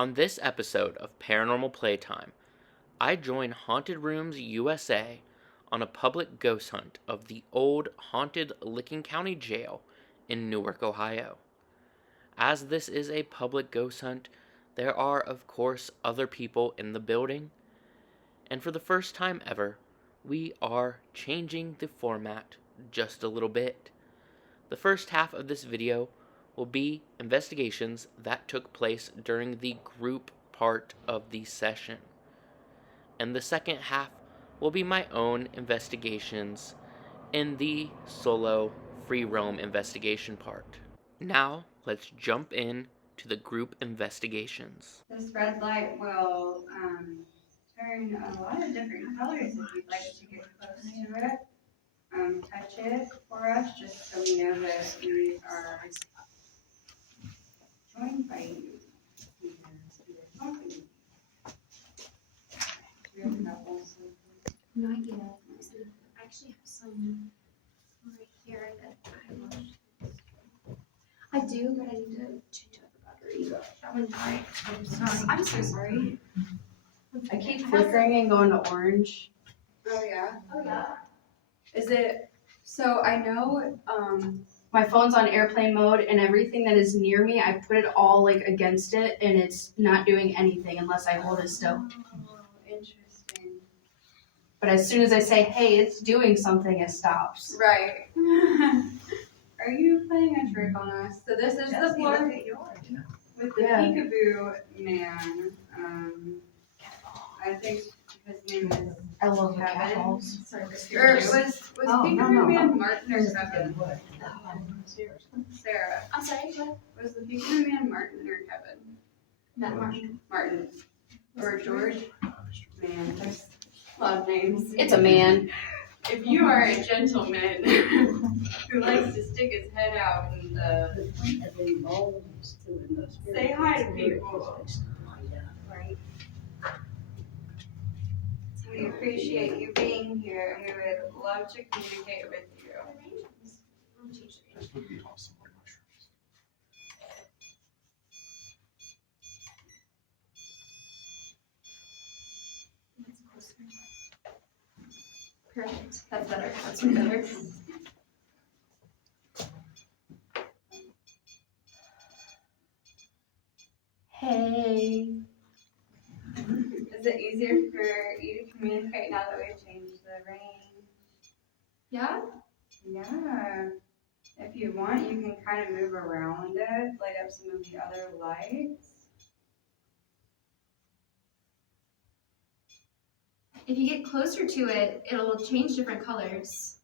On this episode of Paranormal Playtime, I join Haunted Rooms USA on a public ghost hunt of the old haunted Licking County Jail in Newark, Ohio. As this is a public ghost hunt, there are, of course, other people in the building, and for the first time ever, we are changing the format just a little bit. The first half of this video will be investigations that took place during the group part of the session. And the second half will be my own investigations in the solo free roam investigation part. Now, let's jump in to the group investigations. This red light will turn a lot of different colors if you'd like to get close to it. Touch it for us just so we know that we are joined by you. Not yet. I actually have some right here that I watched. I do, but I need to change out the battery. That one died. I'm so sorry. I keep flickering and going to orange. Oh yeah. Oh yeah. Is it, so I know my phone's on airplane mode and everything that is near me, I put it all like against it and it's not doing anything unless I hold it still. Oh, interesting. But as soon as I say, hey, it's doing something, it stops. Right. Are you playing a trick on us? So this is the floor with the peekaboo man. I think his name is I love the Kevin. cat balls. Or was peekaboo man Martin or Kevin? Sarah. I'm sorry, what? Was the peekaboo man Martin or Kevin? Matt Martin. Martin. Or George? Man, there's a lot of names. It's a man. If you are a gentleman who likes to stick his head out and say hi to people, Right. we appreciate you being here and we would love to communicate with you. This would be awesome on mushrooms. Perfect. That's better. That's way better. Hey. Is it easier for you to communicate now that we've changed the rain? Yeah? Yeah. If you want, you can kind of move around it, light up some of the other lights. If you get closer to it, it'll change different colors.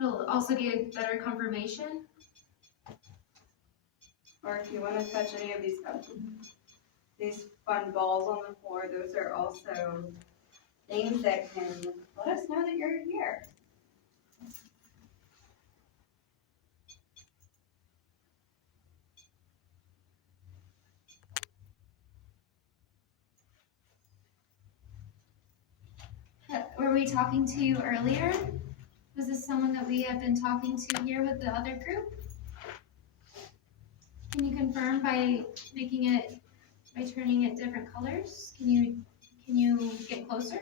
It'll also give better confirmation. Or if you want to touch any of these fun balls on the floor, those are also things that can let us know that you're here. Were we talking to earlier? Was this someone that we have been talking to here with the other group? Can you confirm by turning it different colors? Can you get closer?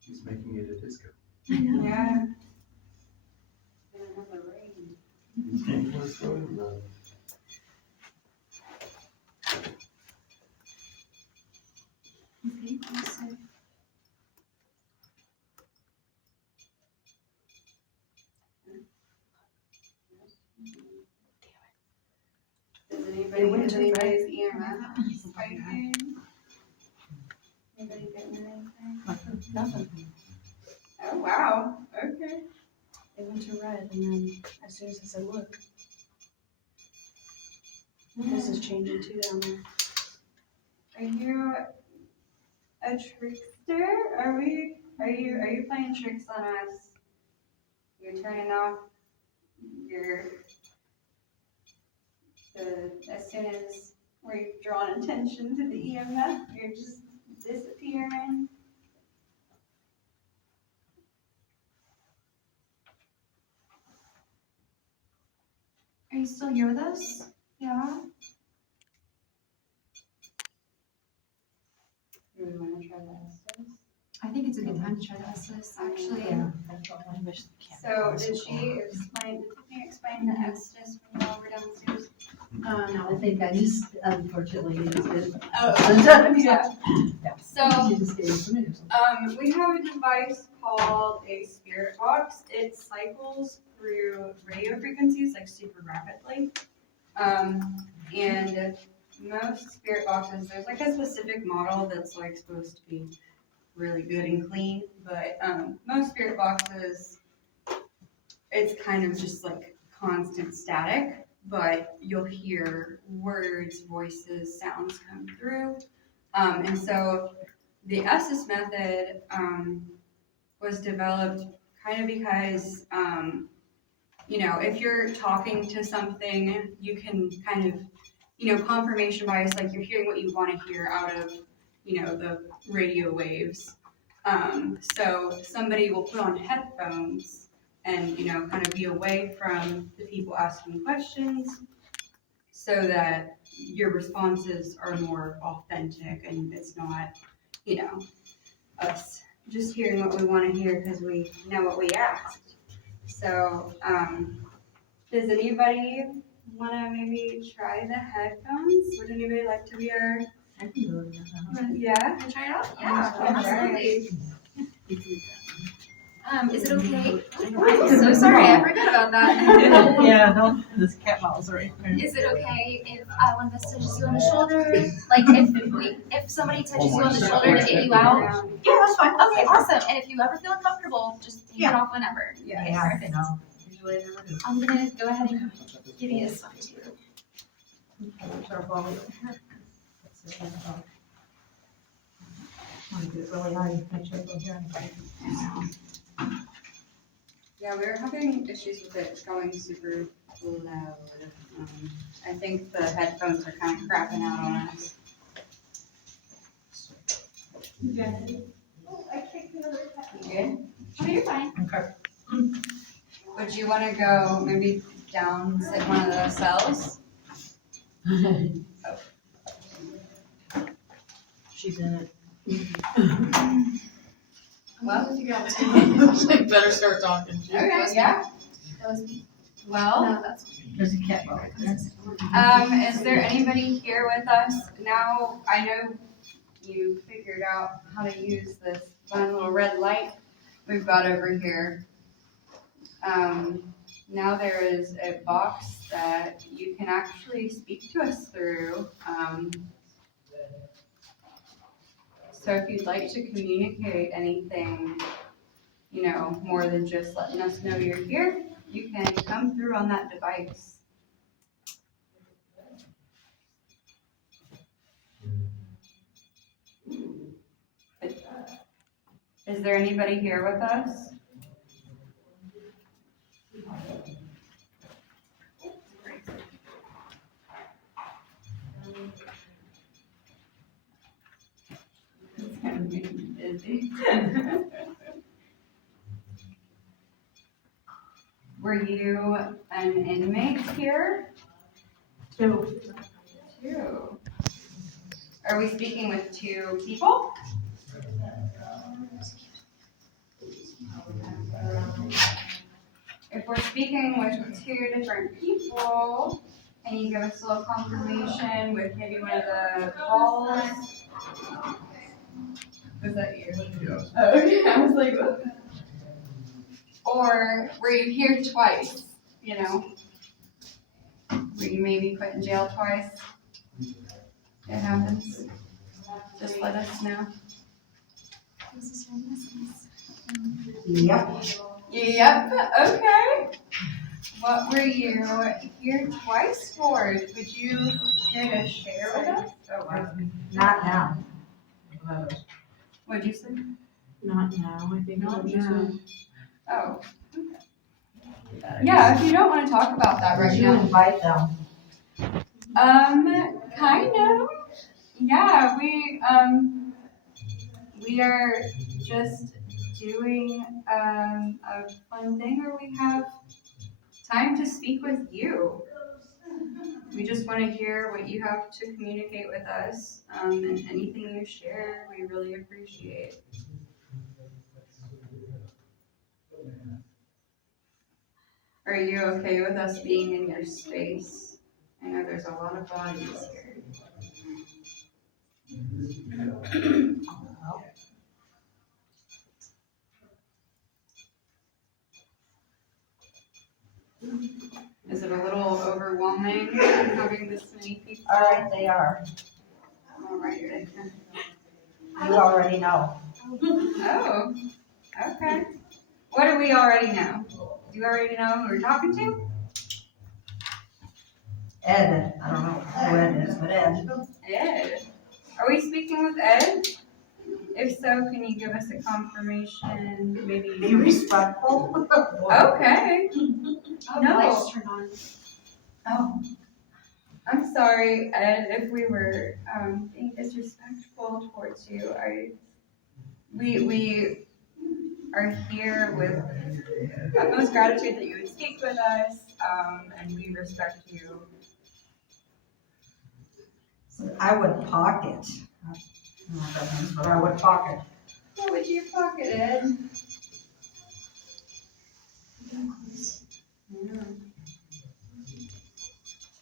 He's making it a disco. I know. Yeah. Gonna have the rain. He's getting close to it, love. Okay, closer. Does anybody's EMF spiking? Anybody getting anything? Nothing. Oh, wow. Okay. It went to red and then as soon as I said look. This is changing too down there. Are you a trickster? Are you playing tricks on us? You're turning off as soon as we've drawn attention to the EMF, you're just disappearing. still here with us? Yeah. Do we want to try that? I think it's a good time to try to Estes, actually. Yeah. So did Tiffany explain the Estes when you all were downstairs? No, I think I just unfortunately used it. Oh, yeah. Yeah. So, She just gave it to me or something. we have a device called a spirit box. It cycles through radio frequencies like super rapidly. And most spirit boxes, there's like a specific model that's like supposed to be really good and clean, but most spirit boxes, it's kind of just like constant static, but you'll hear words, voices, sounds come through. And so the Estes method was developed kind of because, if you're talking to something, you can kind of, confirmation bias, like you're hearing what you want to hear out of, the radio waves. So somebody will put on headphones and, kind of be away from the people asking questions so that your responses are more authentic and it's not, us just hearing what we want to hear because we know what we asked. So, does anybody want to maybe try the headphones? Would anybody like to be our, I can do it. yeah? Can I try it out? Yeah, Alright. absolutely. Is it okay? I'm so sorry, I forgot about that. Yeah, no, this cat mouse right there. Is it okay if one of us touches you on the shoulder? Like if somebody touches you on the shoulder to get you out? Yeah, that's fine. Okay, awesome. And if you ever feel uncomfortable, just take it off whenever. Yeah. Okay, Yeah, perfect. no. Usually I never do. I'm gonna go ahead and give you this one too. Careful over here. That's it, that's all. Want to do it really high, make sure I don't hear anybody. Yeah, we were having issues with it going super loud. I think the headphones are kind of crapping out on us. Oh, I kicked another cat. You good? Oh, you're fine. Okay. Would you want to go maybe down sit one of the cells? She's in it. Well, Better start talking. okay, yeah. That was me. Well, No, that's There's a cat mouse there. is there anybody here with us? Now, I know you figured out how to use this fun little red light we've got over here. Now there is a box that you can actually speak to us through. So if you'd like to communicate anything, more than just letting us know you're here, you can come through on that device. Is there anybody here with us? It's kind of making me busy. Were you an inmate here? Two. Two. Are we speaking with two people? If we're speaking with two different people, can you give us a little confirmation with maybe one of the calls? Was that you? Yes. Oh, okay. I was like, what? Or were you here twice? Were you maybe put in jail twice? It happens. Just let us know. This is your lessons. Yep. Yep, okay. What were you here twice for? Would you care to share with us? Not now. What'd you say? Not now, I think. Not what you now. said. Oh. Yeah, if you don't want to talk about that right Did you now. invite them? Kind of. Yeah, we are just doing a fun thing where we have time to speak with you. We just want to hear what you have to communicate with us, and anything you share, we really appreciate. Are you okay with us being in your space? I know there's a lot of bodies here. Is it a little overwhelming having this many people? All right, they are. All right. You already know. Oh, okay. What do we already know? Do you already know who we're talking to? Ed, I don't know who Ed is, but Ed. Ed. Are we speaking with Ed? If so, can you give us a confirmation? Maybe. Be respectful. Okay. Oh, No. the light just turned on. Oh. I'm sorry, Ed, if we were being disrespectful towards you. We are here with utmost gratitude that you would speak with us, and we respect you. I would pocket. I don't know what that means, but I would pocket. What would you pocket, Ed? Yeah.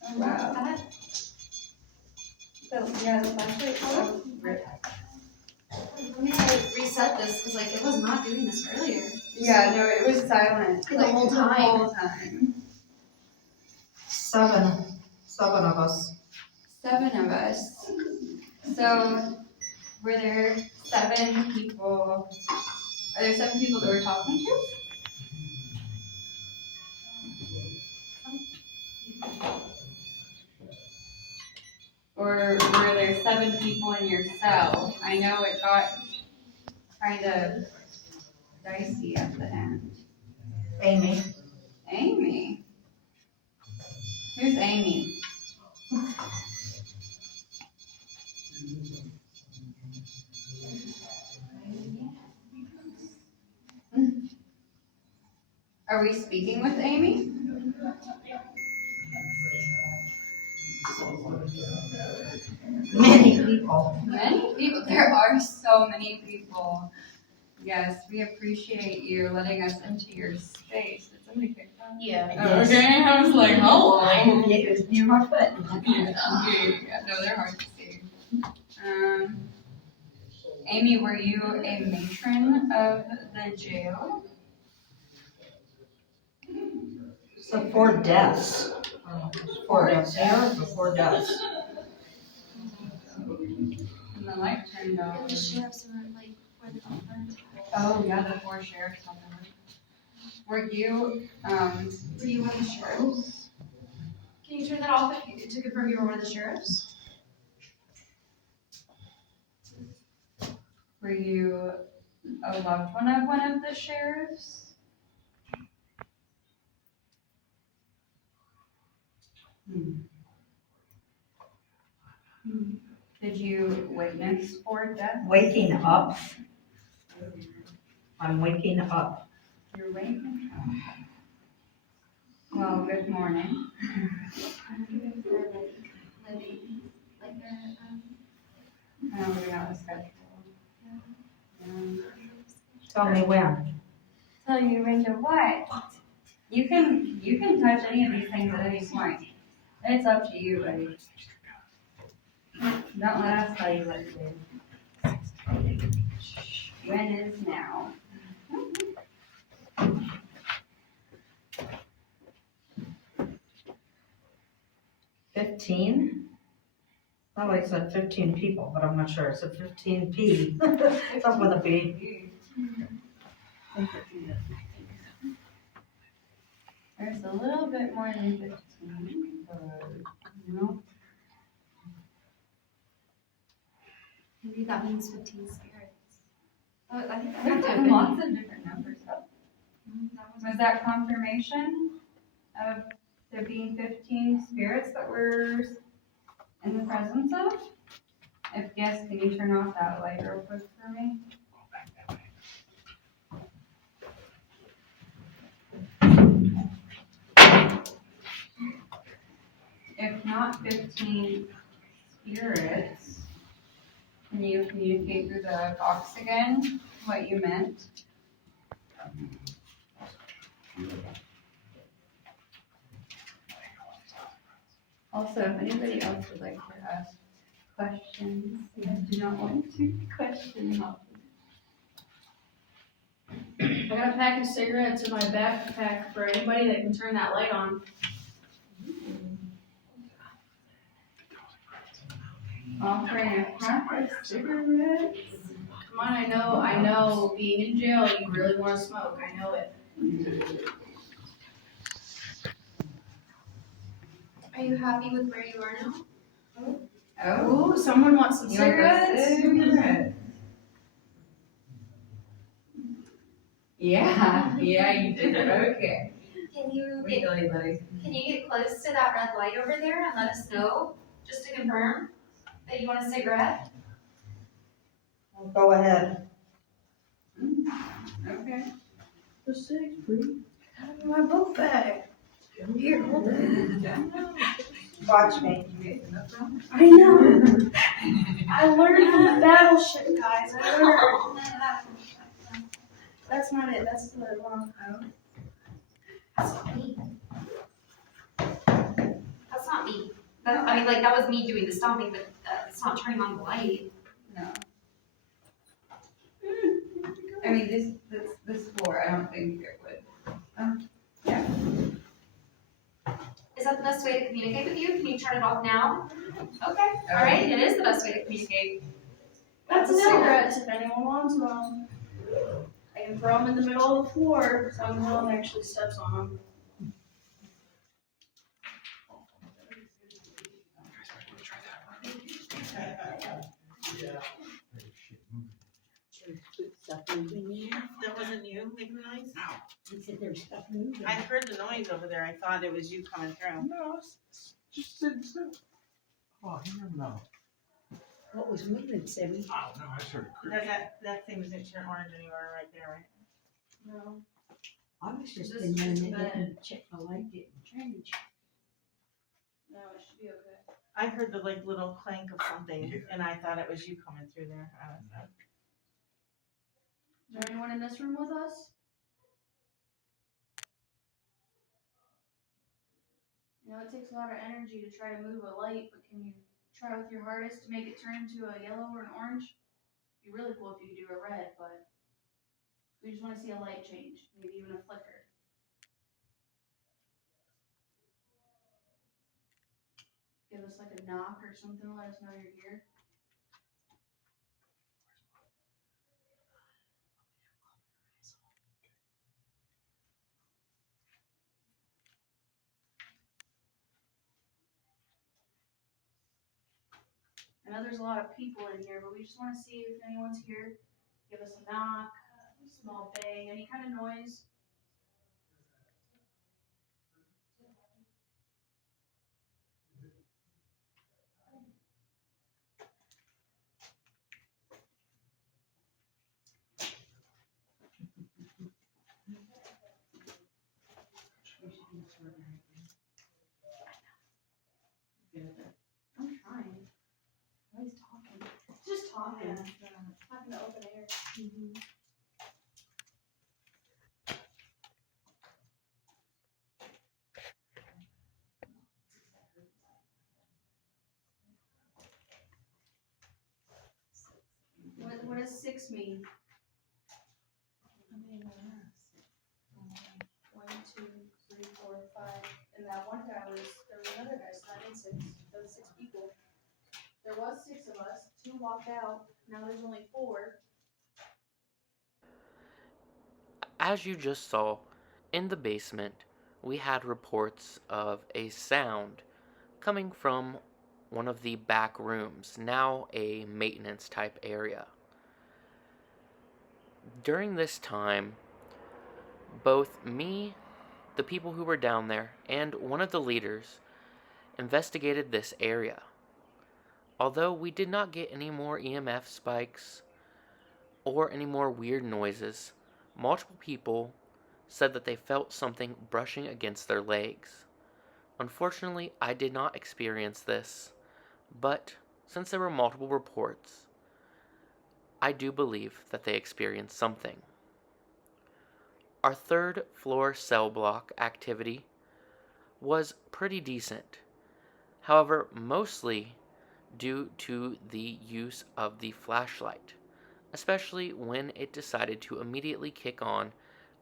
Oh, wow. That, The flashlight. Oh, rip. let me reset this because like it was not doing this earlier. Yeah, no, it was silent. The whole time. The whole time. Seven of us. 7 of us. So, were there 7 people? Are there 7 people that we're talking to? Or were there 7 people in your cell? I know it got kind of dicey at the end. Amy. Amy. Who's Amy? Are we speaking with Amy? Many people. Many people. There are so many people. Yes, we appreciate you letting us into your space. Did somebody pick that? Yeah. Oh, okay, I was like, hello. It was near my foot. Yeah, no, they're hard to see. Amy, were you a matron of the jail? So 4 deaths. 4 deaths here, but 4 deaths. And the light turned off. The sheriffs were like where the conference. Oh, yeah, the 4 sheriffs on there. Were you, Were you one of the sheriffs? Can you turn that off if you, to confirm you were one of the sheriffs? were you a loved one of the sheriffs? Did you witness 4 deaths? Waking up. I'm waking up. You're waking up. Well, good morning. I wonder if they're like living, like they're I know we have a schedule. Tell me when. Tell you into what? You can touch any of these things at any point. It's up to you, buddy. Don't let us tell you what to do. When is now? 15? Thought I said 15 people, but I'm not sure. It's a 15P. Something with a P. There's a little bit more than 15, but no. maybe that means 15 spirits. Oh, I think that We've had to have gotten been. lots of different numbers. That was Was that confirmation of there being 15 spirits that we're in the presence of? If yes, can you turn off that light real quick for me? not 15 spirits. Can you communicate through the box again what you meant? Also, if anybody else would like to ask questions, I do not want to question. I got a pack of cigarettes in my backpack for anybody that can turn that light on. Offering a pack of cigarettes. Come on, I know, being in jail, you really want to smoke, I know it. Are you happy with where you are now? Oh, Ooh, someone wants some you want the cigarettes? cigarettes? Yeah, you did. Okay. Can you We feel you, buddy. get close to that red light over there and let us know, just to confirm that you want a cigarette? Go ahead. Okay. The six, please. My book bag. Here, hold it. Watch me. I know. I learned from the battleship, guys. I learned. That's not it. That's the wrong. That's not me. That's not me. That was me doing the stopping, but it's not turning on the light. No. I mean, this floor, I don't think it would. Yeah. Is that the best way to communicate with you? Can you turn it off now? Okay, all right, it is the best way to communicate. That's a No. cigarettes if anyone wants one. I can throw them in the middle of the floor so no one actually steps on them. That wasn't you making noise? No. He said there's stuff moving. I heard the noise over there. I thought it was you coming through. No, just sit still. Oh, you never know. What was moving, Sammy? Oh, no, I started creeping. That thing doesn't turn orange anywhere right there, right? No. I was just This in there and is they bad. didn't check the light, didn't change. No, it should be okay. I heard the little clank of something, Yeah. and I thought it was you coming through there. I don't know. Is there anyone in this room with us? You know, it takes a lot of energy to try to move a light, but can you try with your hardest to make it turn to a yellow or an orange? It'd be really cool if you could do a red, but we just want to see a light change, maybe even a flicker. Give us like a knock or something to let us know you're here. I know there's a lot of people in here, but we just want to see if anyone's here. Give us a knock, a small bang, any kind of noise. I'm trying. Oh, he's talking. He's just talking. Talking to open air. What does 6 mean? 1, 2, 3, 4, 5. And that one guy there was another guy, so that made 6. There was 6 people. There was 6 of us. 2 walked out. Now there's only 4. As you just saw, in the basement, we had reports of a sound coming from one of the back rooms, now a maintenance type area. During this time, both me, the people who were down there, and one of the leaders investigated this area. Although we did not get any more EMF spikes or any more weird noises, multiple people said that they felt something brushing against their legs. Unfortunately, I did not experience this, but since there were multiple reports, I do believe that they experienced something. Our third floor cell block activity was pretty decent, however, mostly due to the use of the flashlight, especially when it decided to immediately kick on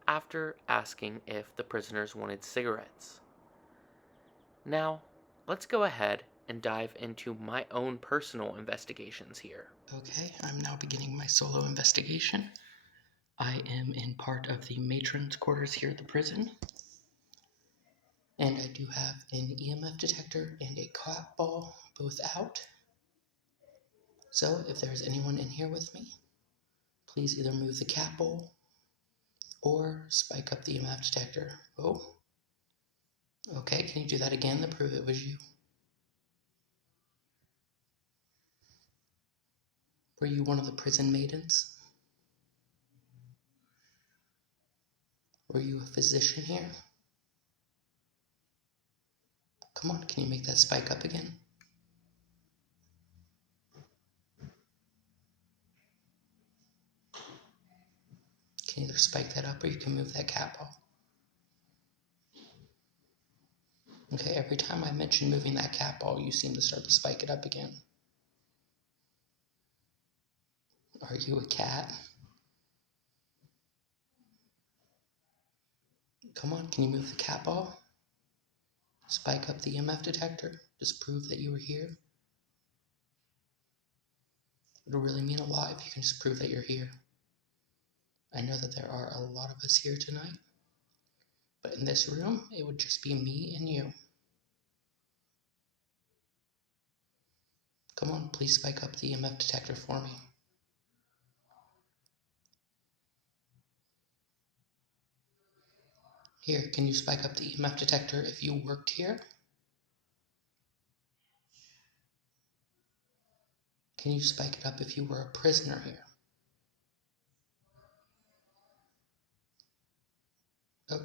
after asking if the prisoners wanted cigarettes. Now, let's go ahead and dive into my own personal investigations here. Okay, I'm now beginning my solo investigation. I am in part of the matron's quarters here at the prison, and I do have an EMF detector and a cat ball both out. So if there's anyone in here with me, please either move the cat ball or spike up the EMF detector. Oh, okay, can you do that again to prove it was you? Were you one of the prison maidens? Were you a physician here? Come on, can you make that spike up again? Can you either spike that up or you can move that cat ball? Okay, every time I mention moving that cat ball, you seem to start to spike it up again. Are you a cat? Come on, can you move the cat ball? Spike up the EMF detector. Just prove that you were here. It'll really mean a lot if you can just prove that you're here. I know that there are a lot of us here tonight, but in this room, it would just be me and you. Come on, please spike up the EMF detector for me. Here, can you spike up the EMF detector if you worked here? Can you spike it up if you were a prisoner here? Oh,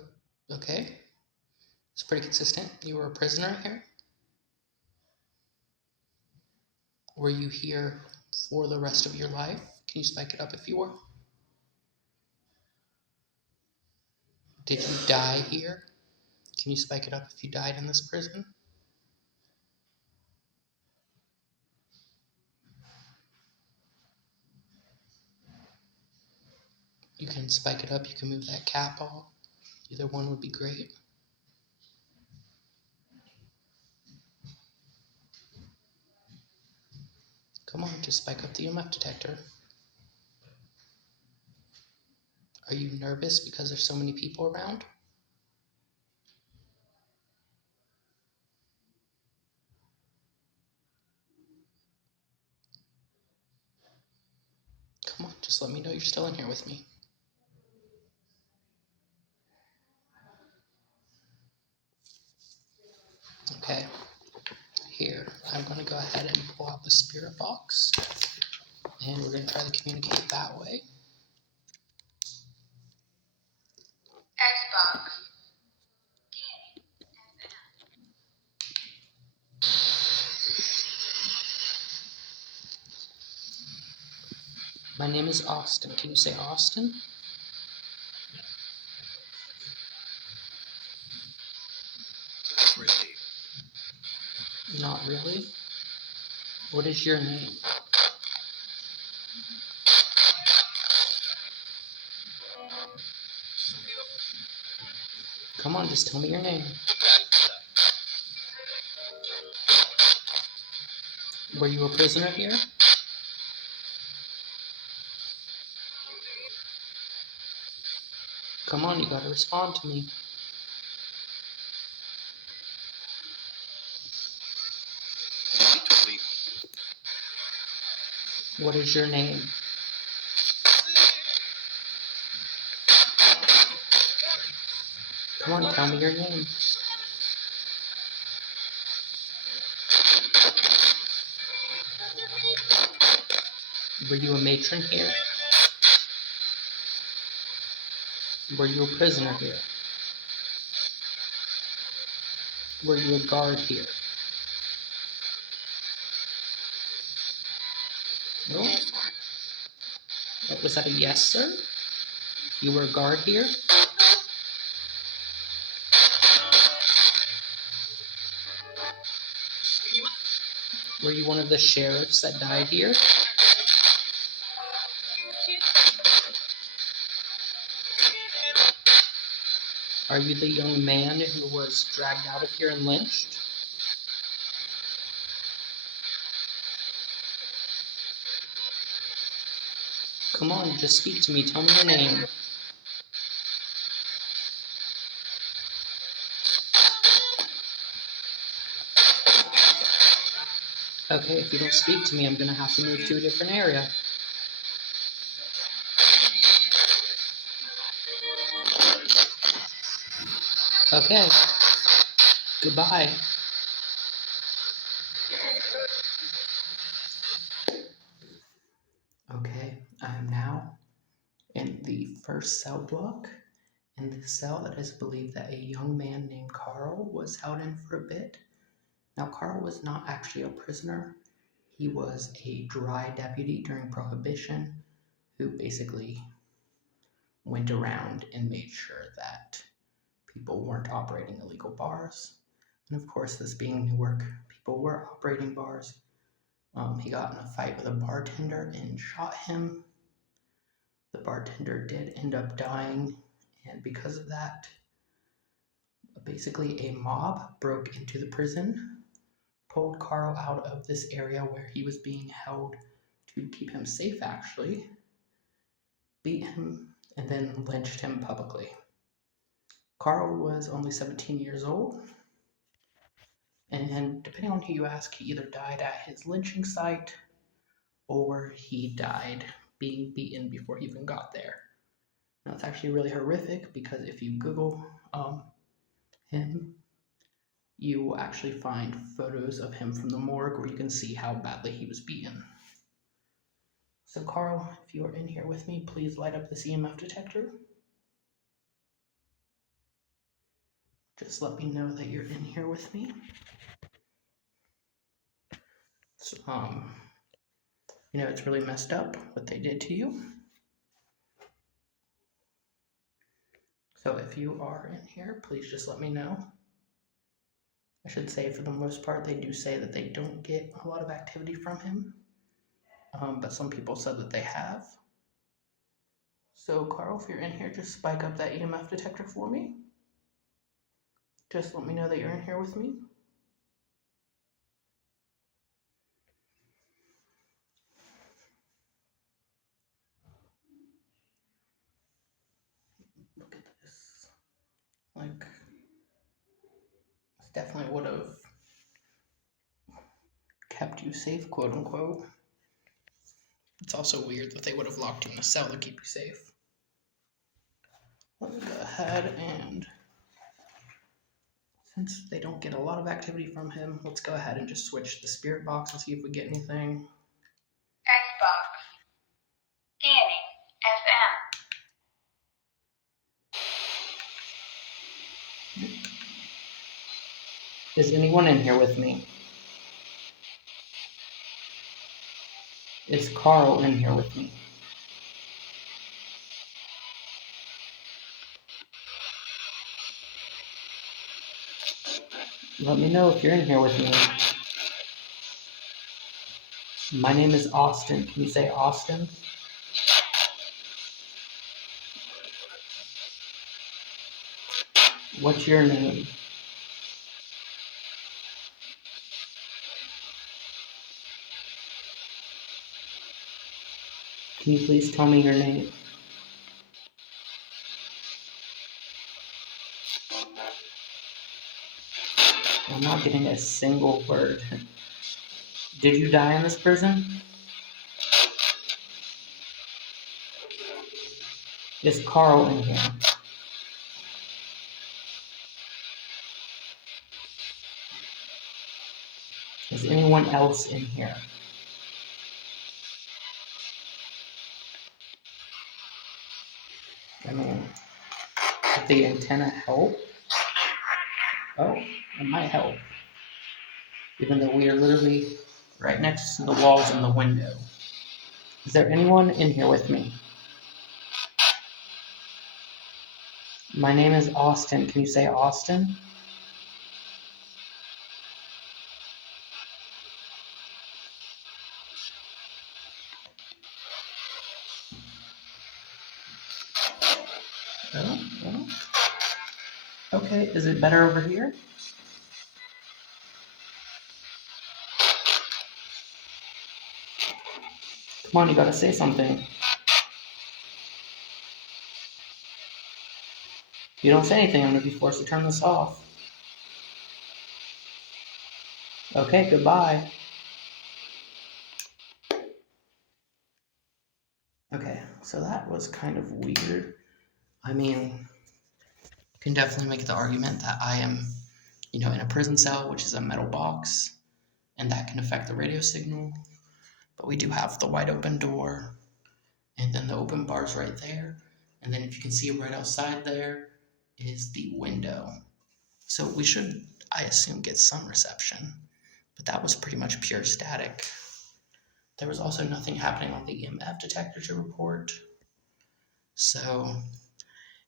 okay. It's pretty consistent. You were a prisoner here? Were you here for the rest of your life? Can you spike it up if you were? Did you die here? Can you spike it up if you died in this prison? You can spike it up, you can move that cat ball. Either one would be great. Come on, just spike up the EMF detector. Are you nervous because there's so many people around? Come on, just let me know you're still in here with me. Okay, here, I'm going to go ahead and pull out the spirit box, and we're going to try to communicate that way. My name is Austin. Can you say Austin? Not really. What is your name? Come on, just tell me your name. Were you a prisoner here? Come on, you gotta respond to me. What is your name? Come on, tell me your name. Were you a matron here? Were you a prisoner here? Were you a guard here? No? Was that a yes, sir? You were a guard here? Were you one of the sheriffs that died here? Are you the young man who was dragged out of here and lynched? Come on, just speak to me. Tell me your name. Okay, if you don't speak to me, I'm gonna have to move to a different area. Okay. Goodbye. Okay, I am now in the first cell block. In this cell, it is believed that a young man named Carl was held in for a bit. Now, Carl was not actually a prisoner. He was a dry deputy during Prohibition who basically went around and made sure that people weren't operating illegal bars. And of course, this being Newark, people were operating bars. He got in a fight with a bartender and shot him. The bartender did end up dying, and because of that, basically a mob broke into the prison, pulled Carl out of this area where he was being held to keep him safe actually, beat him, and then lynched him publicly. Carl was only 17 years old, and depending on who you ask, he either died at his lynching site or he died being beaten before he even got there. Now, it's actually really horrific because if you Google him, you will actually find photos of him from the morgue where you can see how badly he was beaten. So, Carl, if you are in here with me, please light up this EMF detector. Just let me know that you're in here with me. So, it's really messed up what they did to you. So if you are in here, please just let me know. I should say for the most part, they do say that they don't get a lot of activity from him. But some people said that they have. So Carl, if you're in here, just spike up that EMF detector for me. Just let me know that you're in here with me. Look at this. Like, this definitely would have kept you safe, quote unquote. It's also weird that they would have locked you in a cell to keep you safe. Let me go ahead and, since they don't get a lot of activity from him, let's go ahead and just switch the spirit box and see if we get anything. Xbox. Scanning. SM. Is anyone in here with me? Is Carl in here with me? Let me know if you're in here with me. My name is Austin. Can you say Austin? What's your name? Can you please tell me your name? I'm not getting a single word. Did you die in this prison? Is Carl in here? Is anyone else in here? I mean, if the antenna help, Oh, it might help. Even though we are literally right next to the walls and the window. Is there anyone in here with me? My name is Austin. Can you say Austin? Oh, oh. Okay, is it better over here? Come on, you gotta say something. If you don't say anything, I'm gonna be forced to turn this off. Okay, goodbye. Okay, so that was kind of weird. I mean, you can definitely make the argument that I am, in a prison cell, which is a metal box, and that can affect the radio signal. But we do have the wide open door, and then the open bars right there. And then if you can see right outside there is the window. So we should, I assume, get some reception. But that was pretty much pure static. There was also nothing happening on the EMF detector to report. So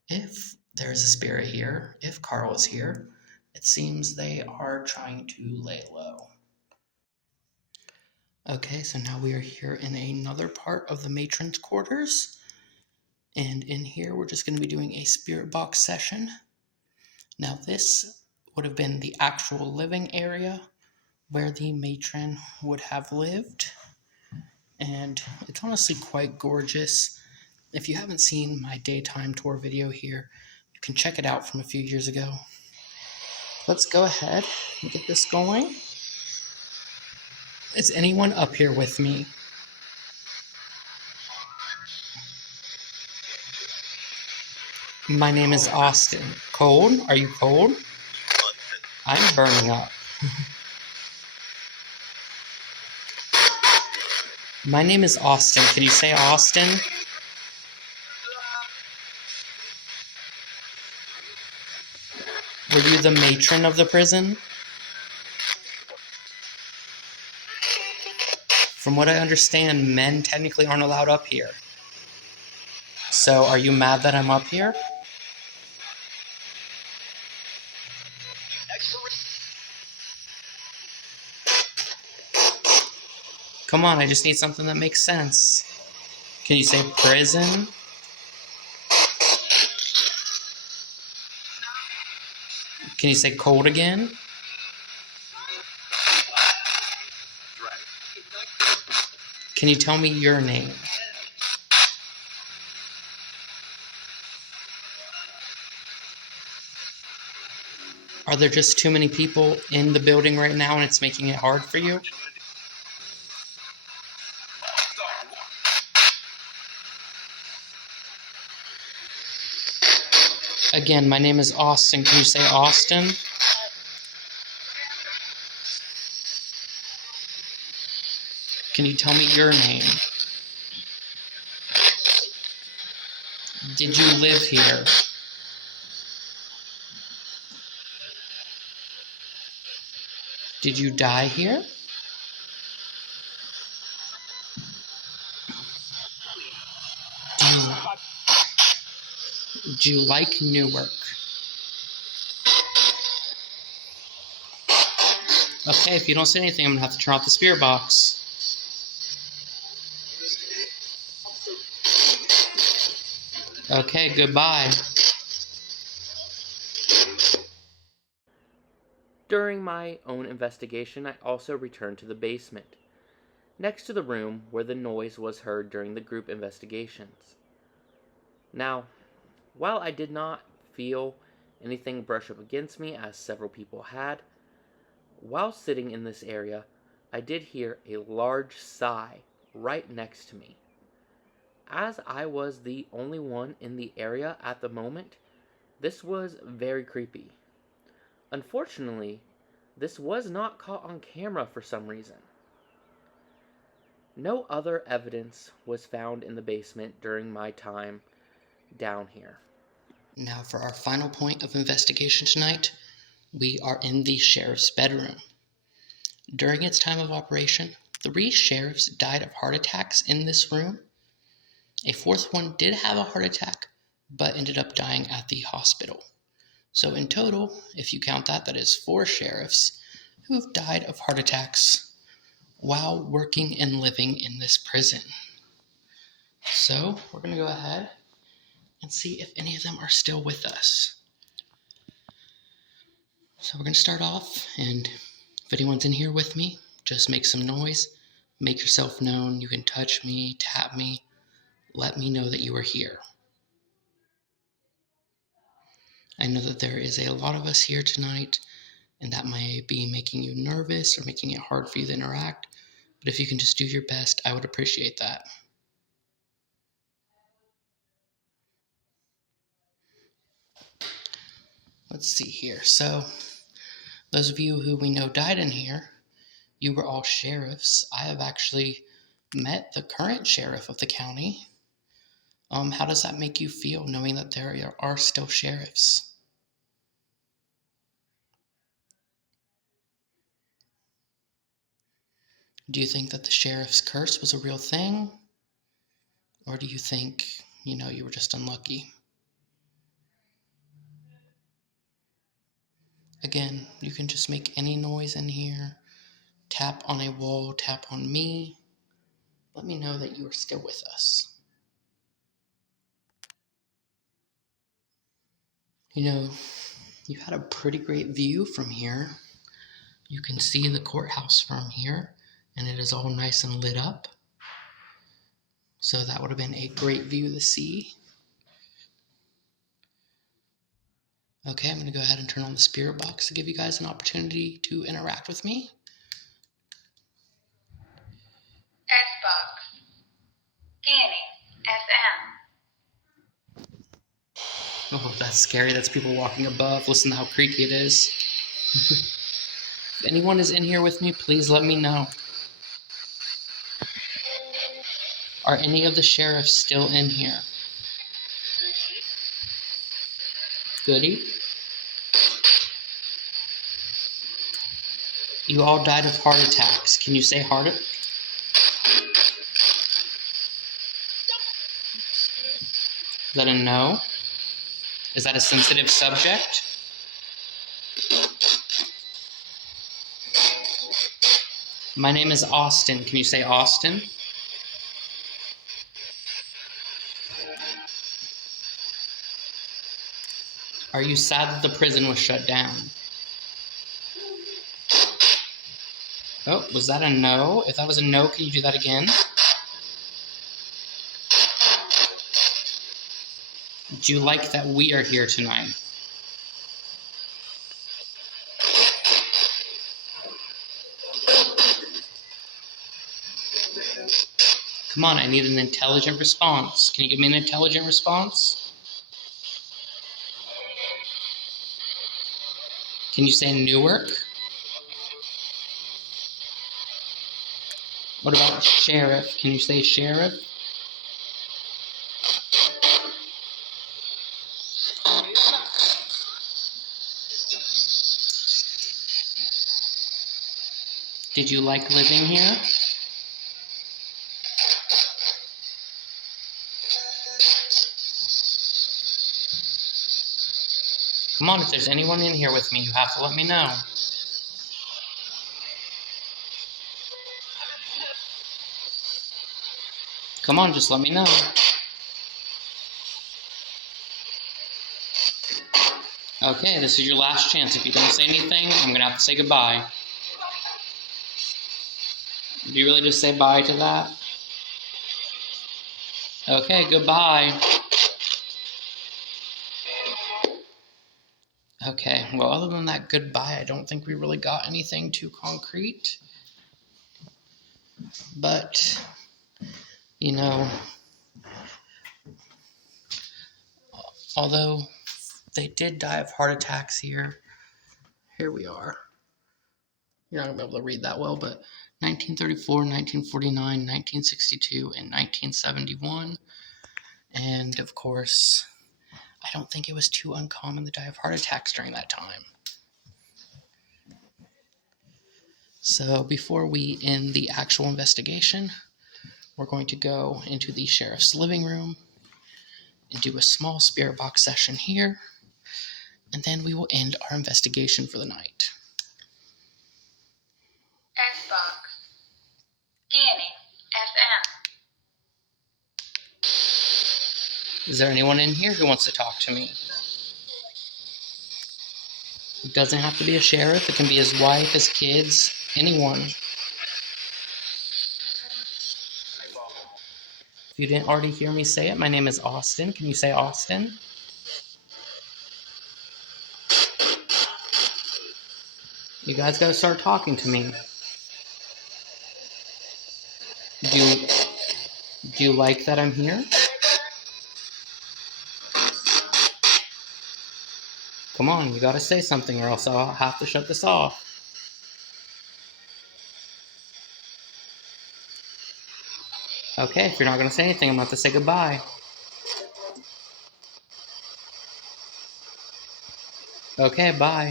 if there is a spirit here, if Carl is here, it seems they are trying to lay low. Okay, so now we are here in another part of the matron's quarters. And in here, we're just going to be doing a spirit box session. Now this would have been the actual living area where the matron would have lived. And it's honestly quite gorgeous. If you haven't seen my daytime tour video here, you can check it out from a few years ago. Let's go ahead and get this going. Is anyone up here with me? My name is Austin. Cold? Are you cold? I'm burning up. My name is Austin. Can you say Austin? Were you the matron of the prison? From what I understand, men technically aren't allowed up here. So are you mad that I'm up here? Come on, I just need something that makes sense. Can you say prison? Can you say cold again? Can you tell me your name? Are there just too many people in the building right now and it's making it hard for you? Again, my name is Austin. Can you say Austin? Can you tell me your name? Did you live here? Did you die here? Do you like Newark? Okay, if you don't say anything, I'm gonna have to turn off the spirit box. Okay, goodbye. During my own investigation, I also returned to the basement, next to the room where the noise was heard during the group investigations. Now, while I did not feel anything brush up against me, as several people had, while sitting in this area, I did hear a large sigh right next to me. As I was the only one in the area at the moment, this was very creepy. Unfortunately, this was not caught on camera for some reason. No other evidence was found in the basement during my time down here. Now for our final point of investigation tonight, We are in the sheriff's bedroom. During its time of operation, 3 sheriffs died of heart attacks in this room. A 4th one did have a heart attack, but ended up dying at the hospital. So in total, if you count that, that is 4 sheriffs who have died of heart attacks while working and living in this prison. So we're going to go ahead and see if any of them are still with us. So we're going to start off, and if anyone's in here with me, just make some noise, make yourself known. You can touch me, tap me, let me know that you are here. I know that there is a lot of us here tonight, and that may be making you nervous or making it hard for you to interact, but if you can just do your best, I would appreciate that. Let's see here. So, those of you who we know died in here, you were all sheriffs. I have actually met the current sheriff of the county. How does that make you feel, knowing that there are still sheriffs? Do you think that the sheriff's curse was a real thing? Or do you think, you were just unlucky? Again, you can just make any noise in here. Tap on a wall, tap on me. Let me know that you are still with us. You had a pretty great view from here. You can see the courthouse from here, and it is all nice and lit up. So that would have been a great view to see. Okay, I'm going to go ahead and turn on the spirit box to give you guys an opportunity to interact with me. S-Box. Scanning. SM. Oh, that's scary. That's people walking above. Listen to how creaky it is. If anyone is in here with me, please let me know. Are any of the sheriffs still in here? Goody? You all died of heart attacks. Can you say heart? Is that a no? Is that a sensitive subject? My name is Austin. Can you say Austin? Are you sad that the prison was shut down? Oh, was that a no? If that was a no, can you do that again? Do you like that we are here tonight? Come on, I need an intelligent response. Can you give me an intelligent response? Can you say Newark? What about sheriff? Can you say sheriff? Did you like living here? Come on, if there's anyone in here with me, you have to let me know. Come on, just let me know. Okay, this is your last chance. If you don't say anything, I'm going to have to say goodbye. Do you really just say bye to that? Okay, goodbye. Okay, well, other than that goodbye, I don't think we really got anything too concrete. But, although they did die of heart attacks here we are. You're not going to be able to read that well, but 1934, 1949, 1962, and 1971. And, of course, I don't think it was too uncommon to die of heart attacks during that time. So before we end the actual investigation, we're going to go into the sheriff's living room and do a small spirit box session here, and then we will end our investigation for the night. Xbox. Scanning. FM. Is there anyone in here who wants to talk to me? It doesn't have to be a sheriff. It can be his wife, his kids, anyone. If you didn't already hear me say it, my name is Austin. Can you say Austin? You guys gotta start talking to me. Do you like that I'm here? Come on, you gotta say something or else I'll have to shut this off. Okay, if you're not gonna say anything, I'm gonna have to say goodbye. Okay, bye.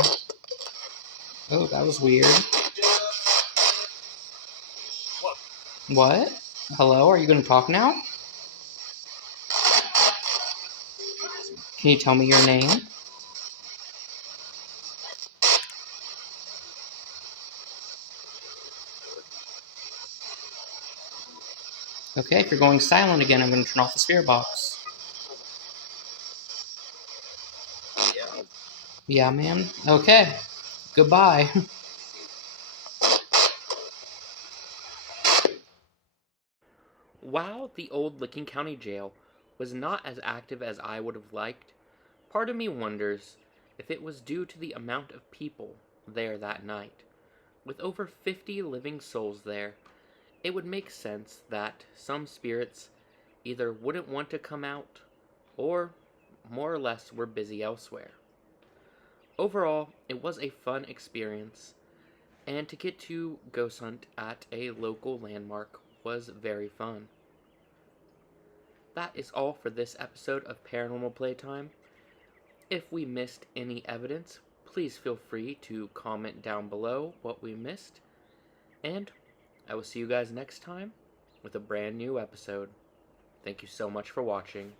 Oh, that was weird. What? Hello, are you gonna talk now? Can you tell me your name? Okay, if you're going silent again, I'm gonna turn off the spirit box. Yeah, man. Okay. Goodbye. While the old Licking County Jail was not as active as I would have liked, part of me wonders if it was due to the amount of people there that night. With over 50 living souls there, it would make sense that some spirits either wouldn't want to come out or more or less were busy elsewhere. Overall, it was a fun experience, and to get to ghost hunt at a local landmark was very fun. That is all for this episode of Paranormal Playtime. If we missed any evidence, please feel free to comment down below what we missed, and I will see you guys next time with a brand new episode. Thank you so much for watching.